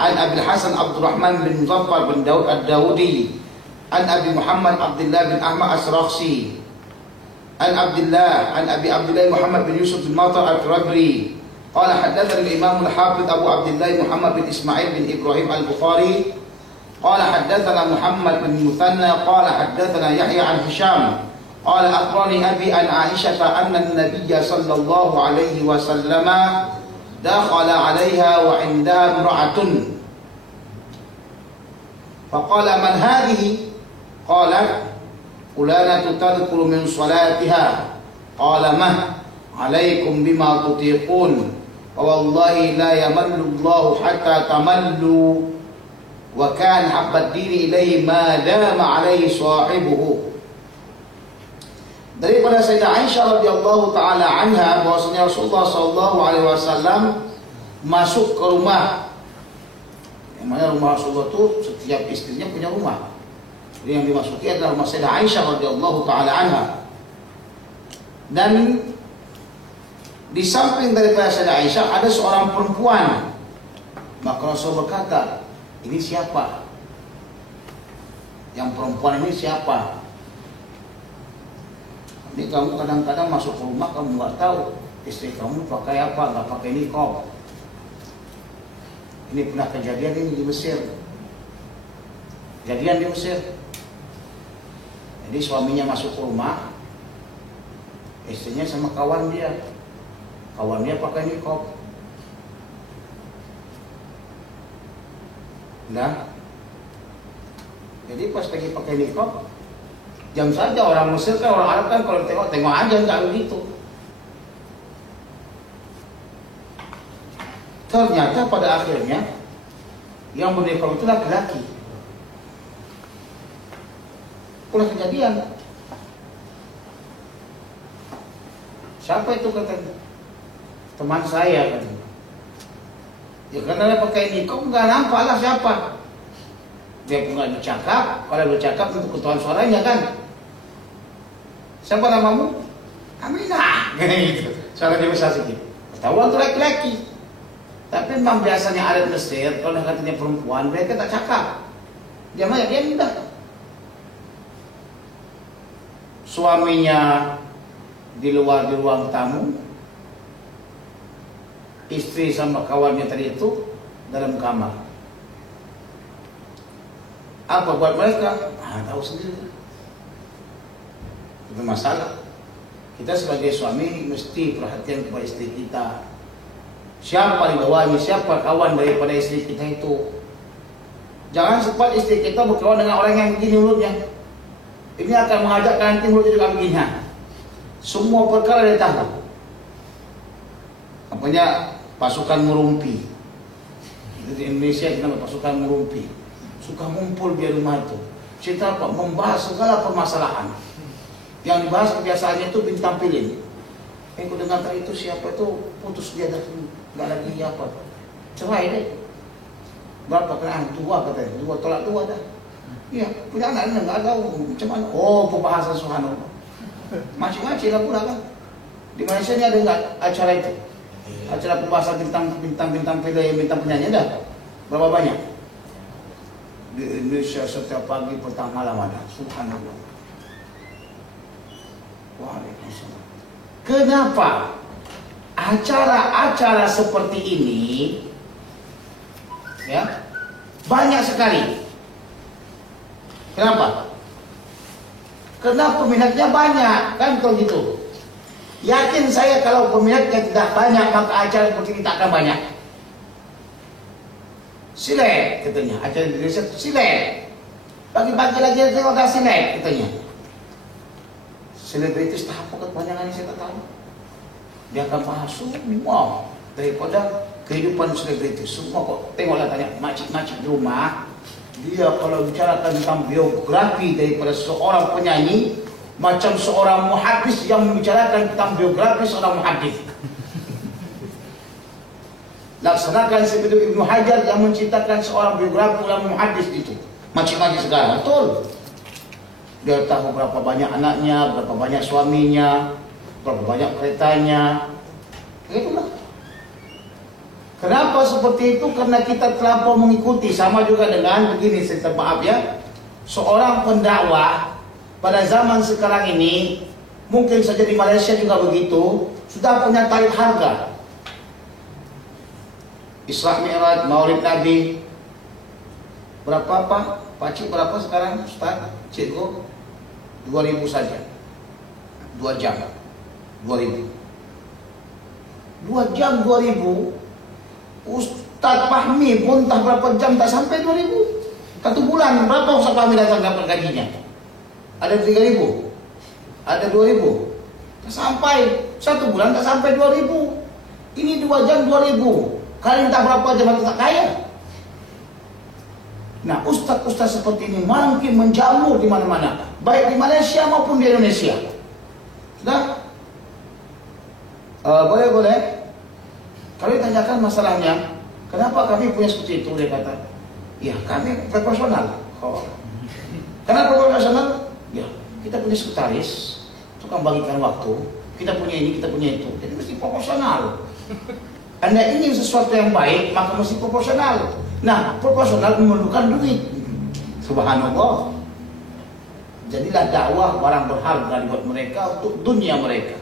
an Abi Hasan Abdurrahman bin Muzaffar bin Daud Ad-Dawudi an Abi Muhammad Abdullah bin Ahmad As-Rakhsi an Abdullah an Abi Abdullah Muhammad bin Yusuf bin Matar Al-Firabri qala haddatsana al-Imam al-Hafidh Abu Abdullah Muhammad bin Ismail bin Ibrahim Al-Bukhari qala haddatsana Muhammad bin Muthanna qala haddatsana Yahya an Hisham qala akhbarani Abi an Aisyah anna an-nabiy sallallahu alaihi wasallam dakhala 'alaiha wa 'indaha imra'atun faqala man hadhihi qalat fulanatu tadkhulu min salatiha qala ma 'alaikum bima tutiqun wa wallahi la yamallu Allah hatta tamallu wa kan habbat dini ilaihi ma dama 'alaihi sahibuhu. Daripada Sayyidah Aisyah radhiyallahu taala anha bahwasanya Rasulullah sallallahu alaihi wasallam masuk ke rumah. Yang mana rumah Rasulullah itu setiap istrinya punya rumah. Jadi yang dimasuki adalah rumah Sayyidah Aisyah radhiyallahu taala anha. Dan di samping daripada Sayyidah Aisyah ada seorang perempuan. Maka Rasul berkata, ini siapa? Yang perempuan ini siapa? Ini kamu kadang-kadang masuk ke rumah kamu nggak tahu istri kamu pakai apa, nggak pakai niqab. Ini pernah kejadian ini di Mesir. Kejadian di Mesir. Jadi suaminya masuk ke rumah, istrinya sama kawan dia pakai niqab. Nah, jadi pas lagi pakai niqab, jam saja orang Mesir kan, orang Arab kan kalau tengok aja, nggak begitu. Ternyata pada akhirnya yang berniqab itu laki-laki. Pula kejadian. Siapa itu katanya? Teman saya katanya. Ya karena dia pakai niqab nggak nampak lah siapa. Dia pun nggak bercakap. Kalau bercakap untuk ketahuan suaranya kan. Siapa namamu? Aminah. Gitu. Suara dia besar sedikit. Ketahuan itu laki-laki. Tapi memang biasanya adat Mesir, kalau katanya perempuan, mereka tak cakap. Dia mudah. Suaminya di ruang tamu, istri sama kawannya tadi itu dalam kamar. Apa buat mereka? Tahu sendiri. Itu masalah. Kita sebagai suami mesti perhatian kepada istri kita. Siapa di bawahnya, siapa kawan daripada istri kita itu. Jangan sempat istri kita berkawan dengan orang yang begini mulutnya. Ini akan mengajakkan nanti mulutnya juga begini. Semua perkara dia tahu. Apanya pasukan merumpi. Di Indonesia kita namanya pasukan merumpi. Suka ngumpul di rumah itu. Cerita apa? Membahas segala permasalahan. Yang dibahas kebiasaannya itu bintang pilih. Aku dengar tadi itu siapa itu putus dia dah, nggak lagi apa, cerai deh. Berapa kenaan tua katanya, tolak tua dah. Iya, punya anak nggak tahu macam mana. Oh, pembahasan subhanallah. Macam-macam lah pula kan. Di Malaysia ini ada nggak acara itu? Acara pembahasan bintang film, bintang penyanyi dah. Berapa banyak? Di Indonesia setiap pagi, petang, malam ada. Subhanallah. Waalaikumsalam. Kenapa acara-acara seperti ini ya banyak sekali? Kenapa? Karena peminatnya banyak, kan begitu. Yakin saya kalau peminatnya tidak banyak maka acara seperti ini tak akan banyak. Silet katanya, acara di Indonesia silet. Pagi-pagi lagi tengok dah silet katanya. Selebritis tahap kepanjangan ini saya tak tahu. Dia akan bahas semua daripada kehidupan selebritis. Semua kok tengoklah tanya makcik-makcik di rumah. Dia kalau bicarakan tentang biografi daripada seorang penyanyi, macam seorang muhaddis yang membicarakan tentang biografi seorang muhaddis. Laksanakan seperti Ibnu Hajar yang menciptakan seorang biografi ulama muhaddis itu. Macam-macam segala, betul. Dia tahu berapa banyak anaknya, berapa banyak suaminya, berapa banyak keretanya. Itulah. Kenapa seperti itu? Karena kita terlampau mengikuti. Sama juga dengan begini, saya maaf ya, seorang pendakwah pada zaman sekarang ini, mungkin saja di Malaysia juga begitu, sudah punya tarif harga. Isra Mi'raj, Maulid Nabi, berapa Pak? Pak Cik berapa sekarang Ustaz? Cikgu 2.000 saja, 2 jam 2.000, 2 jam 2.000. Ustaz Fahmi pun tak berapa jam tak sampai 2.000. 1 bulan berapa Ustaz Fahmi datang dapat gajinya? Ada 3.000, ada 2.000, tak sampai 1 bulan, tak sampai 2.000. Ini 2 jam 2.000. Kalian tak berapa jam tak kaya. Nah, ustaz-ustaz seperti ini makin menjamur di mana-mana, baik di Malaysia maupun di Indonesia. Sudah? Boleh. Kalau ditanyakan masalahnya, kenapa kami punya seperti itu? Dia kata, ya kami proporsional. Oh. Kenapa proporsional? Ya, kita punya sekretaris, tukang bagikan waktu, kita punya ini, kita punya itu. Jadi mesti proporsional. Anda ingin sesuatu yang baik, maka mesti proporsional. Nah, proporsional memerlukan duit. Subhanallah. Jadilah dakwah barang berharga buat mereka untuk dunia mereka.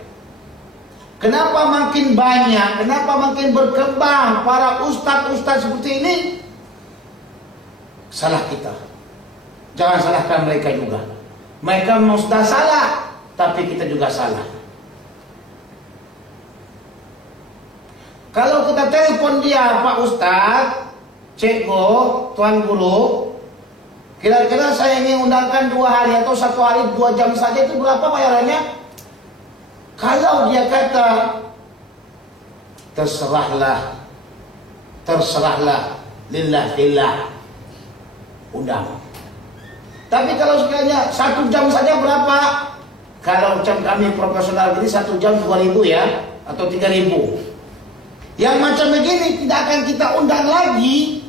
Kenapa makin banyak, kenapa makin berkembang para ustadz-ustadz seperti ini? Salah kita. Jangan salahkan mereka juga. Mereka memang sudah salah, tapi kita juga salah. Kalau kita telepon dia, Pak Ustadz, Cikgu, Tuan Guru, kira-kira saya ingin undangkan 2 hari atau 1 hari 2 jam saja, itu berapa bayarannya? Kalau dia kata terserahlah, lillah, undang. Tapi kalau sekiranya 1 jam saja berapa? Kalau jam kami profesional jadi 1 jam 2.000 ya, atau 3.000. Yang macam begini tidak akan kita undang lagi.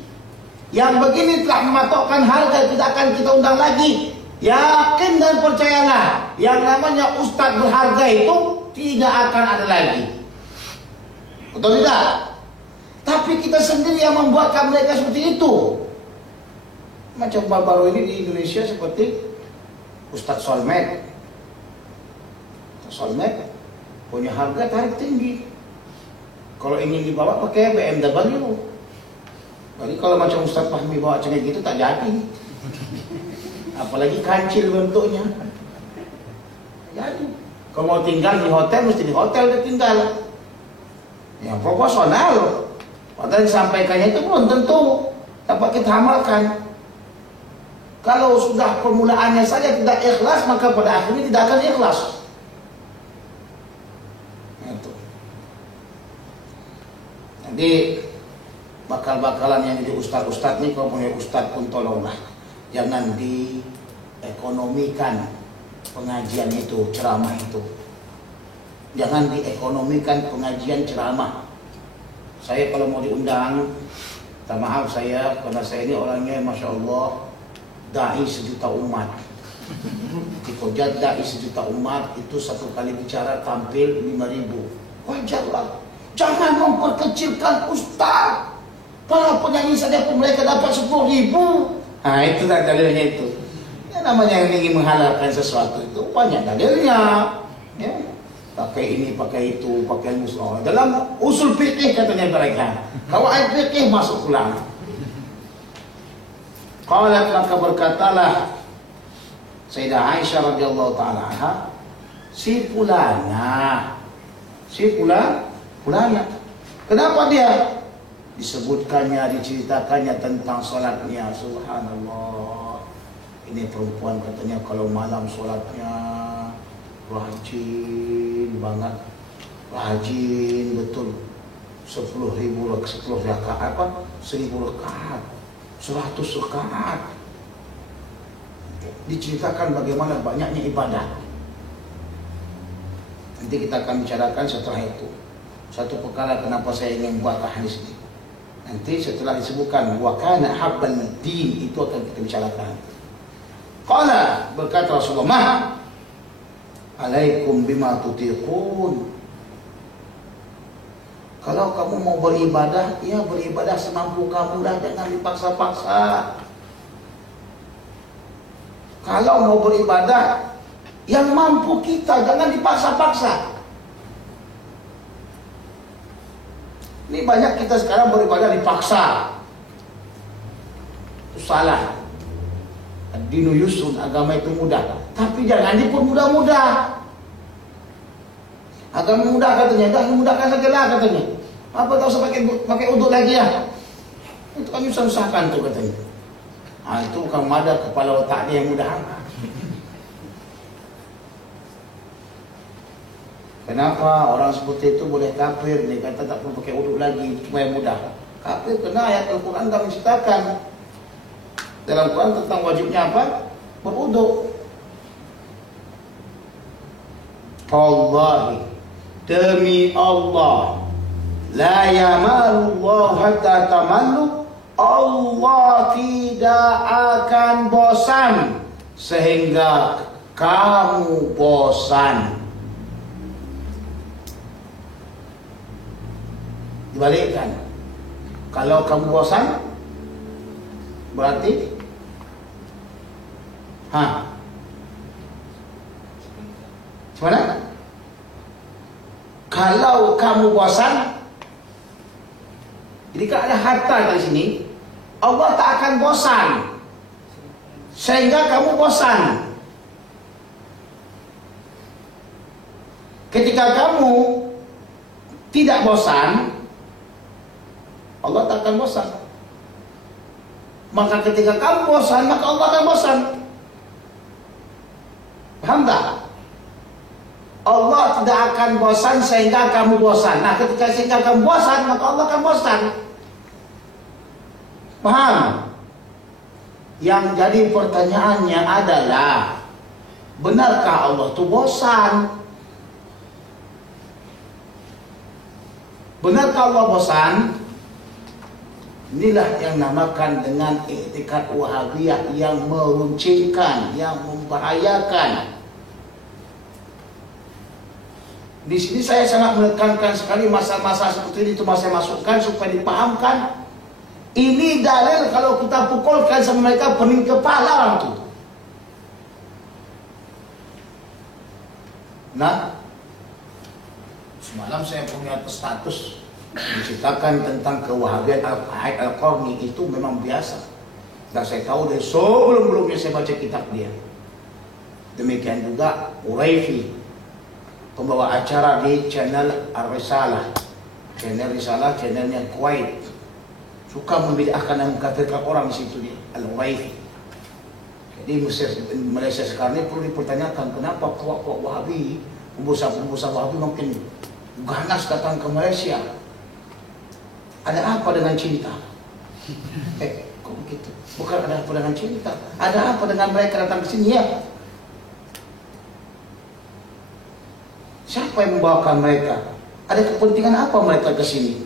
Yang begini telah mematokkan harga, tidak akan kita undang lagi. Yakin dan percayalah, yang namanya ustadz berharga itu tidak akan ada lagi. Betul tidak? Tapi kita sendiri yang membuatkan mereka seperti itu. Macam baru ini di Indonesia seperti Ustadz Solmed. Solmed punya harga tarik tinggi. Kalau ingin dibawa pakai BMW. Jadi kalau macam Ustadz Fahmi bawa cengek gitu tak jadi. Apalagi kancil bentuknya. Jadi kalau mau tinggal di hotel, mesti di hotel dia tinggal. Yang proporsional. Padahal disampaikannya itu belum tentu dapat kita amalkan. Kalau sudah permulaannya saja tidak ikhlas, maka pada akhirnya tidak akan ikhlas. Itu. Jadi bakal-bakalan yang jadi ustadz-ustadz nih, kalau punya ustadz pun tolonglah jangan diekonomikan pengajian itu, ceramah itu. Jangan diekonomikan pengajian ceramah. Saya kalau mau diundang, minta maaf saya, karena saya ini orangnya Masya Allah da'i 1 juta umat. Di Kojat da'i 1 juta umat itu 1 kali bicara tampil 5.000. Wajarlah. Jangan memperkecilkan ustaz. Para penyanyi saja pun mereka dapat 10.000. Nah itu tak dalilnya itu. Ya, namanya yang ingin menghalalkan sesuatu itu banyak dalilnya. Ya. Pakai ini, pakai itu, pakai musuh. Dalam usul fikih katanya mereka. Qawaid fikih masuk pulang. Qalat, maka berkatalah Sayyidah Aisyah radhiyallahu taala anha, si fulana. Kenapa dia? Disebutkannya, diceritakannya tentang salatnya. Subhanallah. Ini perempuan katanya kalau malam salatnya rajin banget, rajin betul. 10.000 rakaat apa? 1.000 rakaat, 100 rakaat. Diceritakan bagaimana banyaknya ibadah. Nanti kita akan bicarakan setelah itu. Satu perkara kenapa saya ingin buat hadis ini. Nanti setelah disebutkan wa kana habban din, itu akan kita bicarakan. Qala, berkata Rasulullah, alaikum bima tutiqun. Kalau kamu mau beribadah, ya beribadah semampu kamu dah, jangan dipaksa-paksa. Kalau mau beribadah, yang mampu kita, jangan dipaksa-paksa. Ini banyak kita sekarang beribadah dipaksa. Itu salah. Ad-dinu yusrun, agama itu mudah. Tapi jangan dipermudah-mudah. Agama mudah katanya, dah mudahkan saja lah katanya. Apa tahu saya pakai uduk lagi ya? Itu kan susah-susahkan tuh katanya. Ah, itu bukan ada kepala otak dia yang mudah. Kenapa orang seperti itu boleh kafir? Dia kata tak perlu pakai uduk lagi supaya mudah. Kafir kena ayat Al-Quran tak menceritakan. Dalam Quran tentang wajibnya apa? Beruduk. Wallahi, demi Allah, la yamalullahu hatta tamallu, Allah tidak akan bosan sehingga kamu bosan. Dibalikkan, kalau kamu bosan berarti gimana? Kalau kamu bosan, jadi kalau ada harta di sini, Allah tak akan bosan sehingga kamu bosan. Ketika kamu tidak bosan, Allah tak akan bosan. Maka ketika kamu bosan, maka Allah akan bosan. Paham tak? Allah tidak akan bosan sehingga kamu bosan. Nah, ketika sehingga kamu bosan, maka Allah akan bosan. Paham? Yang jadi pertanyaannya adalah, benarkah Allah itu bosan? Benarkah Allah bosan? Inilah yang namakan dengan i'tikad Wahabiyah yang meruncingkan, yang membahayakan. Di sini saya sangat menekankan sekali masa-masa seperti ini, itu saya masukkan supaya dipahamkan. Ini dalil kalau kita pukulkan sama mereka pening kepala orang itu. Nah, semalam saya punya status menceritakan tentang kewahabian Al-Qarni, itu memang biasa. Dan saya tahu dari sebelum-belumnya saya baca kitab dia. Demikian juga Uraifi, pembawa acara di channel Ar-Risalah, channel Risalah, channelnya Kuwait, suka membid'ahkan dan mengkafirkan orang di situ dia, Al-Uraifi. Jadi Malaysia sekarang ini perlu dipertanyakan, kenapa kelompok Wahabi, pembusa Wahabi makin ganas datang ke Malaysia? Ada apa dengan cinta? Kok begitu? Bukan ada apa dengan cinta, ada apa dengan mereka datang ke sini ya? Siapa yang membawakan mereka? Ada kepentingan apa mereka ke sini?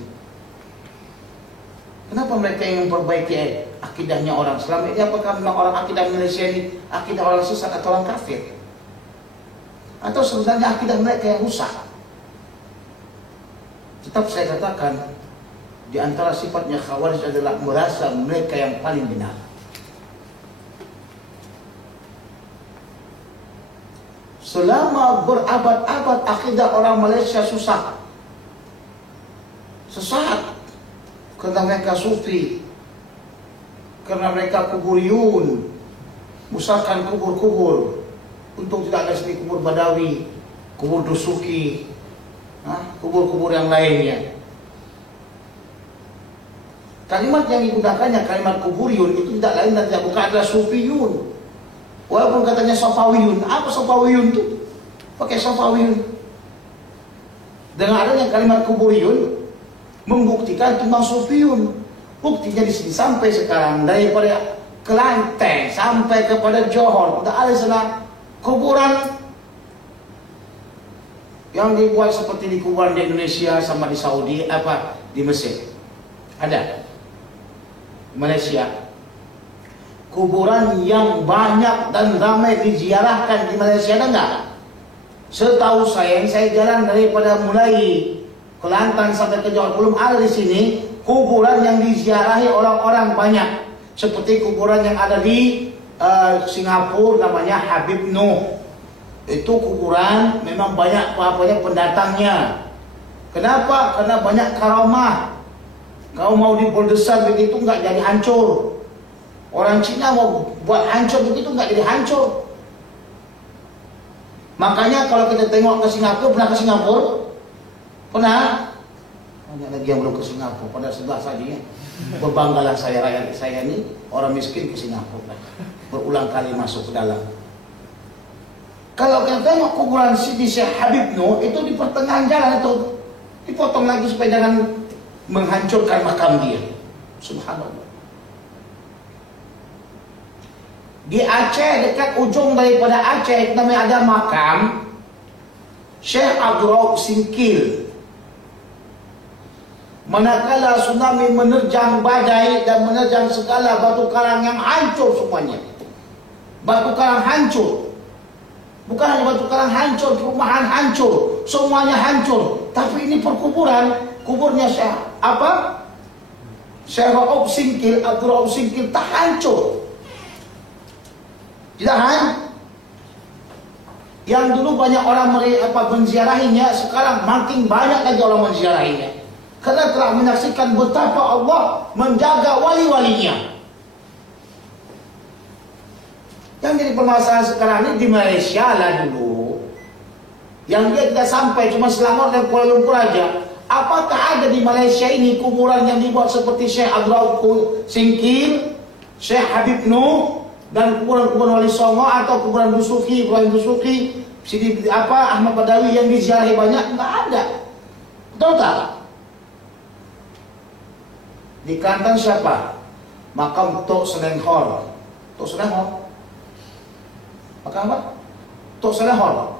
Kenapa mereka ingin memperbaiki akidahnya orang? Selama ini apakah memang orang akidah Malaysia ini akidah orang sesat atau orang kafir? Atau sebenarnya akidah mereka yang rusak? Tetap saya katakan, di antara sifatnya Khawarij adalah merasa mereka yang paling benar. Selama berabad-abad akidah orang Malaysia susah, sesat, karena mereka sufi, karena mereka kuburiyun, musahkan kubur-kubur, untuk tidak ada sini kubur Badawi, kubur Dusuki, kubur-kubur yang lainnya. Kalimat yang digunakannya kalimat kuburiyun itu tidak lain dan tidak bukan adalah sufiyun. Walaupun katanya safawiyun, apa safawiyun itu? Pakai safawiyun. Dengan adanya kalimat kuburiyun membuktikan tentang sufiyun. Buktinya di sini sampai sekarang daripada Kelantan sampai kepada Johor, tidak ada sana kuburan yang dibuat seperti di kuburan di Indonesia sama di Saudi di Mesir. Ada. Malaysia, kuburan yang banyak dan ramai diziarahkan di Malaysia ada enggak? Setahu saya, yang saya jalan daripada mulai Kelantan sampai ke Jawa belum ada di sini kuburan yang diziarahi orang-orang banyak. Seperti kuburan yang ada di Singapura namanya Habib Noh. Itu kuburan memang banyak apa-apanya pendatangnya. Kenapa? Karena banyak karamah. Kau mau diperdesak begitu nggak jadi hancur. Orang Cina mau buat hancur begitu nggak jadi hancur. Makanya kalau kita tengok ke Singapura, pernah ke Singapura? Pernah? Banyak lagi yang belum ke Singapura, pada sebelah saja ya. Berbanggalah saya, rakyat saya ini orang miskin ke Singapura. Berulang kali masuk ke dalam. Kalau kita tengok kuburan Sidi Syekh Habib Noh, itu di pertengahan jalan itu dipotong lagi supaya jangan menghancurkan makam dia. Subhanallah. Di Aceh, dekat ujung daripada Aceh, namanya ada makam Syekh Abdul Rauf Singkil. Manakala tsunami menerjang badai dan menerjang segala batu karang yang hancur semuanya. Batu karang hancur. Bukan hanya batu karang hancur, perumahan hancur, semuanya hancur. Tapi ini perkuburan, kuburnya Syekh apa? Syekh Rauf Singkil, Abdul Rauf Singkil tak hancur. Tidak kan? Yang dulu banyak orang menziarahinya, sekarang makin banyak lagi orang menziarahinya. Karena telah menyaksikan betapa Allah menjaga wali-walinya. Yang jadi permasalahan sekarang ini di Malaysia lah dulu. Yang dia tidak sampai, cuma Selangor dan Kuala Lumpur aja. Apakah ada di Malaysia ini kuburan yang dibuat seperti Syekh Abdul Rauf Singkil, Syekh Habib Noh, dan kuburan-kuburan Wali Songo atau kuburan Dusuki, Ibrahim Dusuki, Sidi Ahmad Badawi yang diziarahi banyak? Enggak ada. Betul tak? Di Kelantan siapa? Makam Tok Senenghor. Tok Senenghor? Makam apa? Tok Senenghor.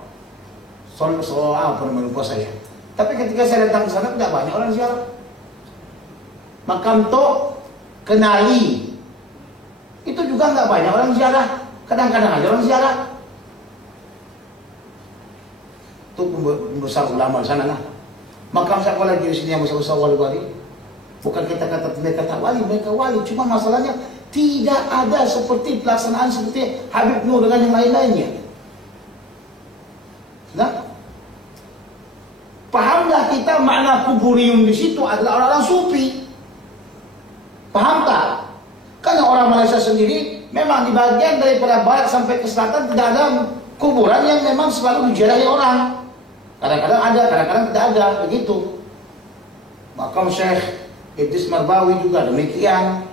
Apa nama lupa saya. Tapi ketika saya datang ke sana tidak banyak orang ziarah. Makam Tok Kenali. Itu juga nggak banyak orang ziarah. Kadang-kadang aja orang ziarah. Itu pembesar ulama di sana lah. Makam siapa lagi di sini yang besar-besar wali-wali? Bukan kita kata mereka tak wali, mereka wali. Cuma masalahnya tidak ada seperti pelaksanaan seperti Habib Noh dengan yang lain-lainnya. Nah, pahamlah kita makna kuburium di situ adalah orang-orang sufi. Paham tak? Karena orang Malaysia sendiri memang di bagian daripada barat sampai ke selatan tidak ada kuburan yang memang selalu diziarahi orang. Kadang-kadang ada, kadang-kadang tidak ada, begitu. Makam Syekh Idris Marbawi juga demikian.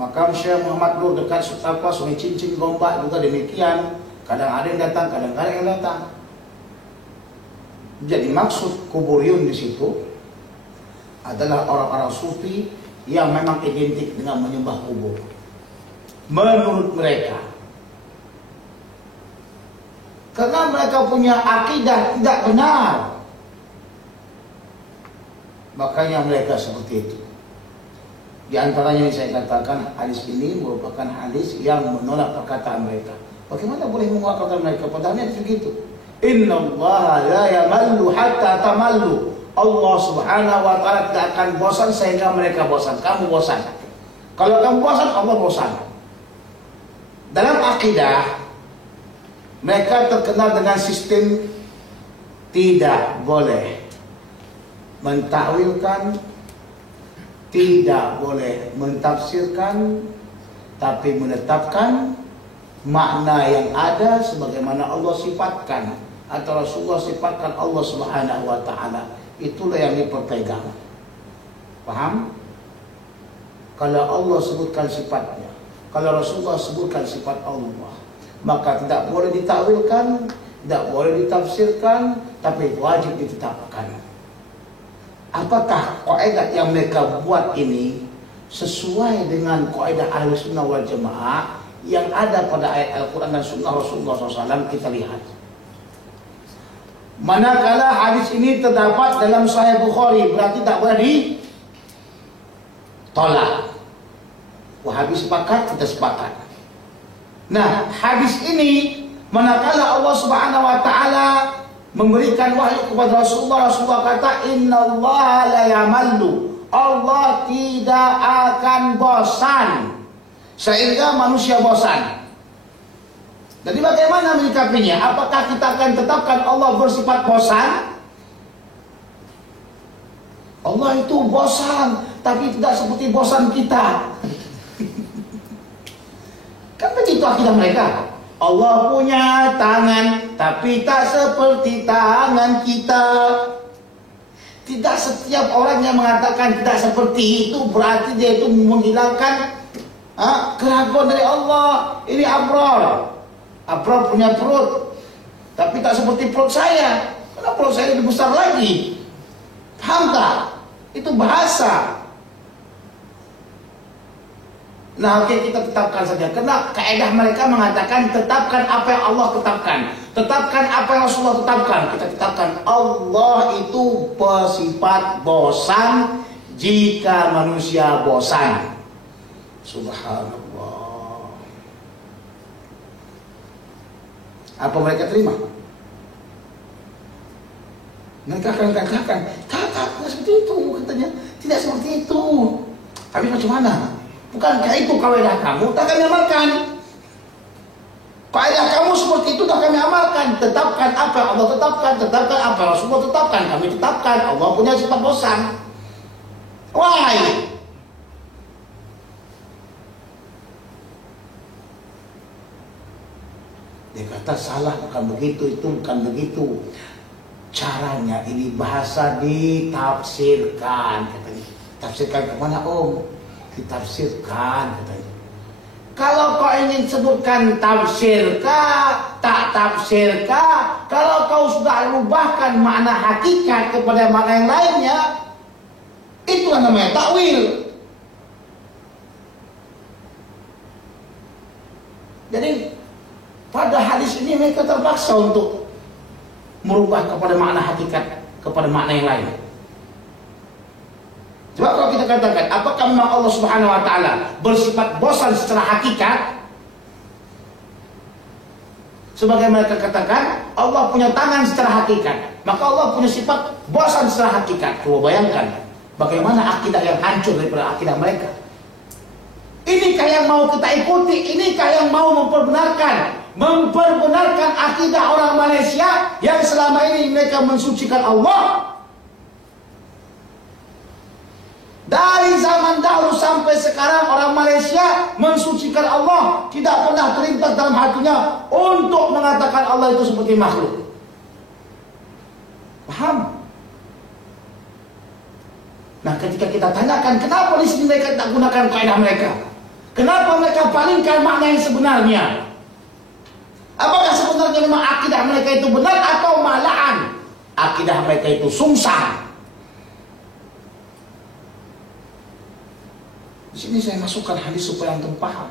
Makam Syekh Muhammad Nur dekat Sungai Cincin Gombak juga demikian. Kadang ada yang datang, kadang-kadang yang datang. Jadi maksud kuburium di situ adalah orang-orang sufi yang memang identik dengan menyembah kubur. Menurut mereka. Karena mereka punya akidah tidak benar. Makanya mereka seperti itu. Di antaranya yang saya katakan, hadis ini merupakan hadis yang menolak perkataan mereka. Bagaimana boleh menguatkan mereka? Padahalnya begitu. Inna Allah la yamallu hatta tamallu. Allah subhanahu wa ta'ala tidak akan bosan sehingga mereka bosan. Kamu bosan. Kalau kamu bosan, Allah bosan. Dalam akidah, mereka terkenal dengan sistem tidak boleh mentakwilkan, tidak boleh mentafsirkan, tapi menetapkan makna yang ada sebagaimana Allah sifatkan atau Rasulullah sifatkan Allah subhanahu wa ta'ala. Itulah yang diperpegang. Paham? Kalau Allah sebutkan sifatnya, kalau Rasulullah sebutkan sifat Allah, maka tidak boleh ditakwilkan, tidak boleh ditafsirkan, tapi wajib ditetapkan. Apakah kaidah yang mereka buat ini sesuai dengan kaidah Ahlu Sunnah wal Jamaah yang ada pada ayat Al-Quran dan Sunnah Rasulullah SAW? Kita lihat. Manakala hadis ini terdapat dalam Sahih Bukhari, berarti tak boleh ditolak. Wahabi sepakat, kita sepakat. Nah, hadis ini manakala Allah Subhanahu wa ta'ala memberikan wahyu kepada Rasulullah. Rasulullah kata, innallaha la yamallu, Allah tidak akan bosan sehingga manusia bosan. Jadi bagaimana menyikapinya? Apakah kita akan tetapkan Allah bersifat bosan? Allah itu bosan, tapi tidak seperti bosan kita. Kan begitu akidah mereka. Allah punya tangan, tapi tak seperti tangan kita. Tidak setiap orang yang mengatakan tidak seperti itu berarti dia itu menghilangkan keraguan dari Allah. Ini Abrar. Abrar punya perut, tapi tak seperti perut saya. Karena perut saya lebih besar lagi. Paham tak? Itu bahasa. Nah, oke, kita tetapkan saja. Karena kaidah mereka mengatakan tetapkan apa yang Allah tetapkan, tetapkan apa yang Rasulullah tetapkan. Kita tetapkan Allah itu bersifat bosan jika manusia bosan. Subhanallah. Apa mereka terima? Mereka akan katakan, tidak seperti itu, katanya. Tidak seperti itu. Tapi macam mana? Bukankah itu kaidah kamu? Tak kami amalkan. Kaidah kamu seperti itu tak kami amalkan. Tetapkan apa yang Allah tetapkan, tetapkan apa yang Rasulullah tetapkan. Kami tetapkan Allah punya sifat bosan. Why? Dia kata salah, bukan begitu, itu bukan begitu. Caranya ini bahasa ditafsirkan, katanya. Tafsirkan kemana om? Ditafsirkan, katanya. Kalau kau ingin sebutkan tafsirkah, tak tafsirkah, kalau kau sudah rubahkan makna hakikat kepada makna yang lainnya, itulah namanya takwil. Jadi pada hadis ini mereka terpaksa untuk merubah kepada makna hakikat, kepada makna yang lain. Sebab kalau kita katakan, apakah memang Allah Subhanahu wa Ta'ala bersifat bosan secara hakikat? Sebagai mereka katakan, Allah punya tangan secara hakikat, maka Allah punya sifat bosan secara hakikat. Coba bayangkan bagaimana akidah yang hancur daripada akidah mereka. Inikah yang mau kita ikuti? Inikah yang mau memperbenarkan akidah orang Malaysia yang selama ini mereka mensucikan Allah? Dari zaman dahulu sampai sekarang orang Malaysia mensucikan Allah, tidak pernah terlintas dalam hatinya untuk mengatakan Allah itu seperti makhluk. Paham? Nah, ketika kita tanyakan kenapa di sini mereka tak gunakan kaidah mereka, kenapa mereka palingkan makna yang sebenarnya? Apakah sebenarnya memang akidah mereka itu benar atau malahan akidah mereka itu sungsang? Di sini saya masukkan hadis supaya antum paham.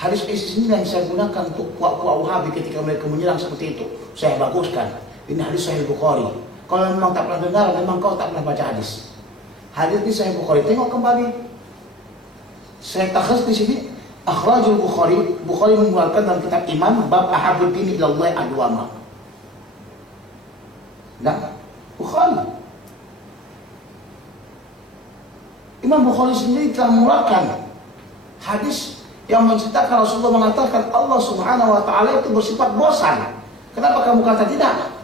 Hadis ini yang saya gunakan untuk puak-puak Wahabi ketika mereka menyerang seperti itu. Saya baguskan. Ini hadis Sahih Bukhari. Kalau memang tak pernah dengar, memang kau tak pernah baca hadis. Hadis ini Sahih Bukhari. Tengok kembali. Saya takhas di sini. Akhrajul Bukhari. Bukhari mengeluarkan dalam kitab Imam bab ahabul dini ilallah adwama. Nah, Bukhari. Imam Bukhari sendiri telah mengeluarkan hadis yang menceritakan Rasulullah mengatakan Allah Subhanahu wa Ta'ala itu bersifat bosan. Kenapa kamu kata tidak?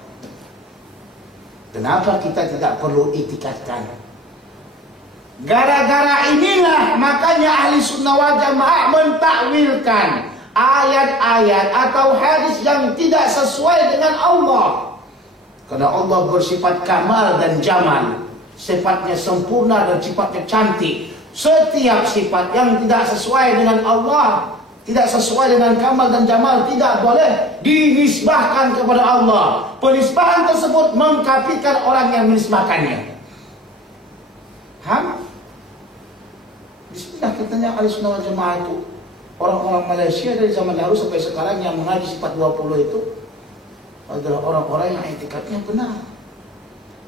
Kenapa kita tidak perlu itikadkan? Gara-gara inilah makanya ahli sunnah wal jamaah mentakwilkan ayat-ayat atau hadis yang tidak sesuai dengan Allah. Karena Allah bersifat kamal dan jamal, sifatnya sempurna dan sifatnya cantik. Setiap sifat yang tidak sesuai dengan Allah, tidak sesuai dengan kamal dan jamal, tidak boleh dinisbahkan kepada Allah. Penisbahan tersebut mengkafirkan orang yang menisbahkannya. Paham? Bismillah, katanya ahli sunnah wal jamaah itu orang-orang Malaysia dari zaman dahulu sampai sekarang yang mengaji sifat 20 itu adalah orang-orang yang etikatnya benar.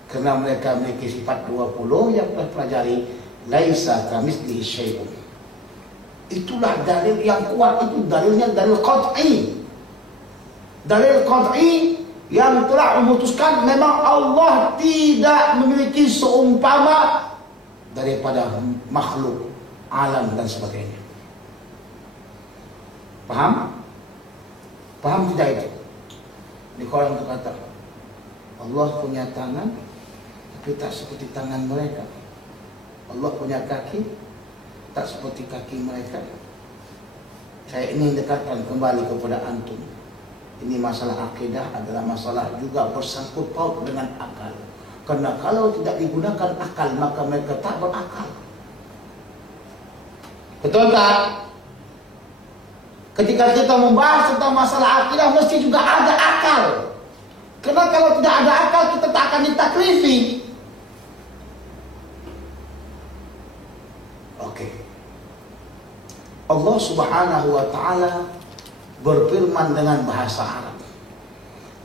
Karena mereka memiliki sifat 20 yang telah pelajari laisa kamitslihi syai'un. Itulah dalil yang kuat, itu dalilnya dalil qat'i. Dalil qat'i yang telah memutuskan memang Allah tidak memiliki seumpama daripada makhluk, alam dan sebagainya. Paham? Paham tidak itu? Di Quran itu kata Allah punya tangan tapi tak seperti tangan mereka. Allah punya kaki tak seperti kaki mereka. Saya ingin dekatkan kembali kepada antum. Ini masalah akidah adalah masalah juga bersangkut paut dengan akal. Karena kalau tidak digunakan akal maka mereka tak berakal. Betul tak? Ketika kita membahas tentang masalah akidah mesti juga ada akal. Karena kalau tidak ada akal kita tak akan ditaklifi. Oke. Allah Subhanahu wa taala berfirman dengan bahasa Arab.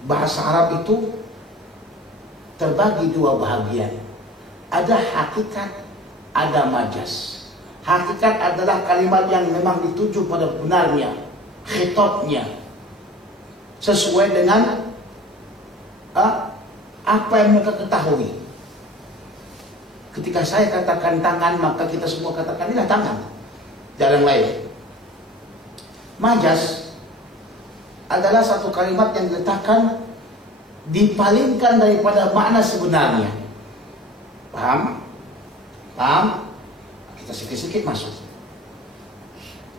Bahasa Arab itu terbagi dua bahagian. Ada hakikat, ada majas. Hakikat adalah kalimat yang memang dituju pada benarnya, khitabnya, sesuai dengan apa yang mereka ketahui. Ketika saya katakan tangan, maka kita semua katakan inilah tangan, jalan lain. Majas adalah satu kalimat yang diletakkan, dipalingkan daripada makna sebenarnya. Paham? Paham? Kita sedikit-sedikit masuk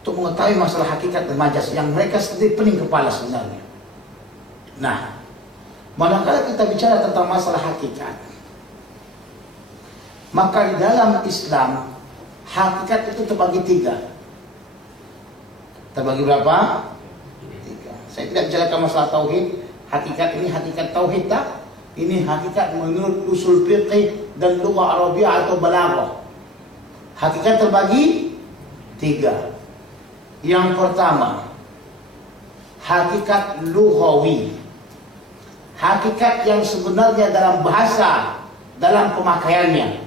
untuk mengetahui masalah hakikat dan majas yang mereka sendiri pening kepala sebenarnya. Nah, manakala kita bicara tentang masalah hakikat, maka di dalam Islam hakikat itu terbagi tiga. Terbagi berapa? Tiga. Saya tidak bicarakan masalah tauhid. Hakikat ini hakikat tauhid tak? Ini hakikat menurut usul fiqh dan lugah Arabiyah atau balaghah. Hakikat terbagi tiga. Yang pertama, hakikat lughawi. Hakikat yang sebenarnya dalam bahasa, dalam pemakaiannya.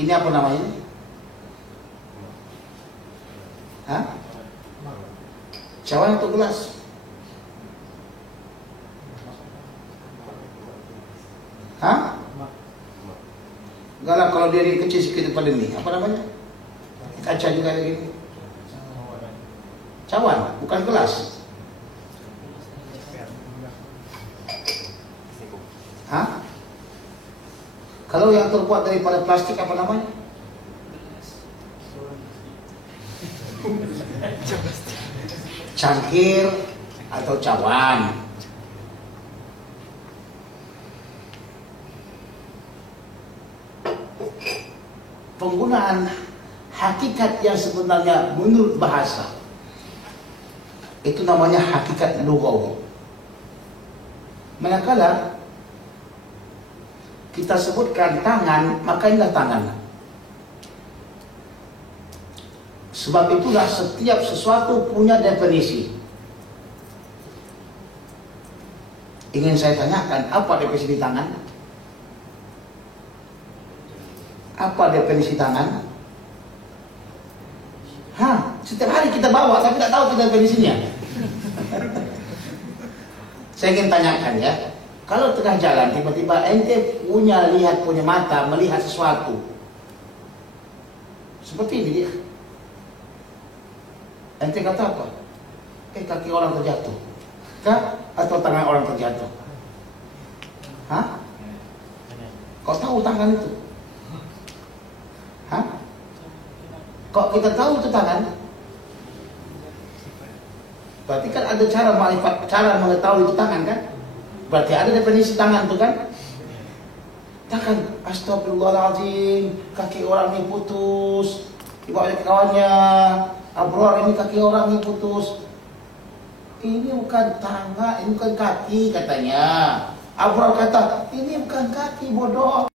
Ini apa namanya? Hah? Cawan atau gelas? Hah? Enggak lah, kalau dia kecil sedikit daripada ini, apa namanya? Kaca juga lagi. Cawan, bukan gelas. Hah? Kalau yang terbuat daripada plastik apa namanya? Cangkir atau cawan. Penggunaan hakikat yang sebenarnya menurut bahasa itu namanya hakikat lughawi. Manakala kita sebutkan tangan, maka inilah tangan. Sebab itulah setiap sesuatu punya definisi. Ingin saya tanyakan, apa definisi tangan? Apa definisi tangan? Setiap hari kita bawa, tapi tidak tahu kita definisinya. Saya ingin tanyakan ya, kalau tengah jalan tiba-tiba ente punya mata melihat sesuatu seperti ini dia, ente kata apa? Kaki orang terjatuh, kah? Atau tangan orang terjatuh? Hah? Kau tahu tangan itu? Hah? Kok kita tahu itu tangan? Berarti kan ada cara mengetahui itu tangan kan? Berarti ada definisi tangan itu kan? Tangan, astagfirullahaladzim, kaki orang ini putus, dibawa oleh kawannya, Abror ini kaki orang ini putus. Ini bukan tangan, ini bukan kaki katanya. Abror kata, ini bukan kaki bodoh.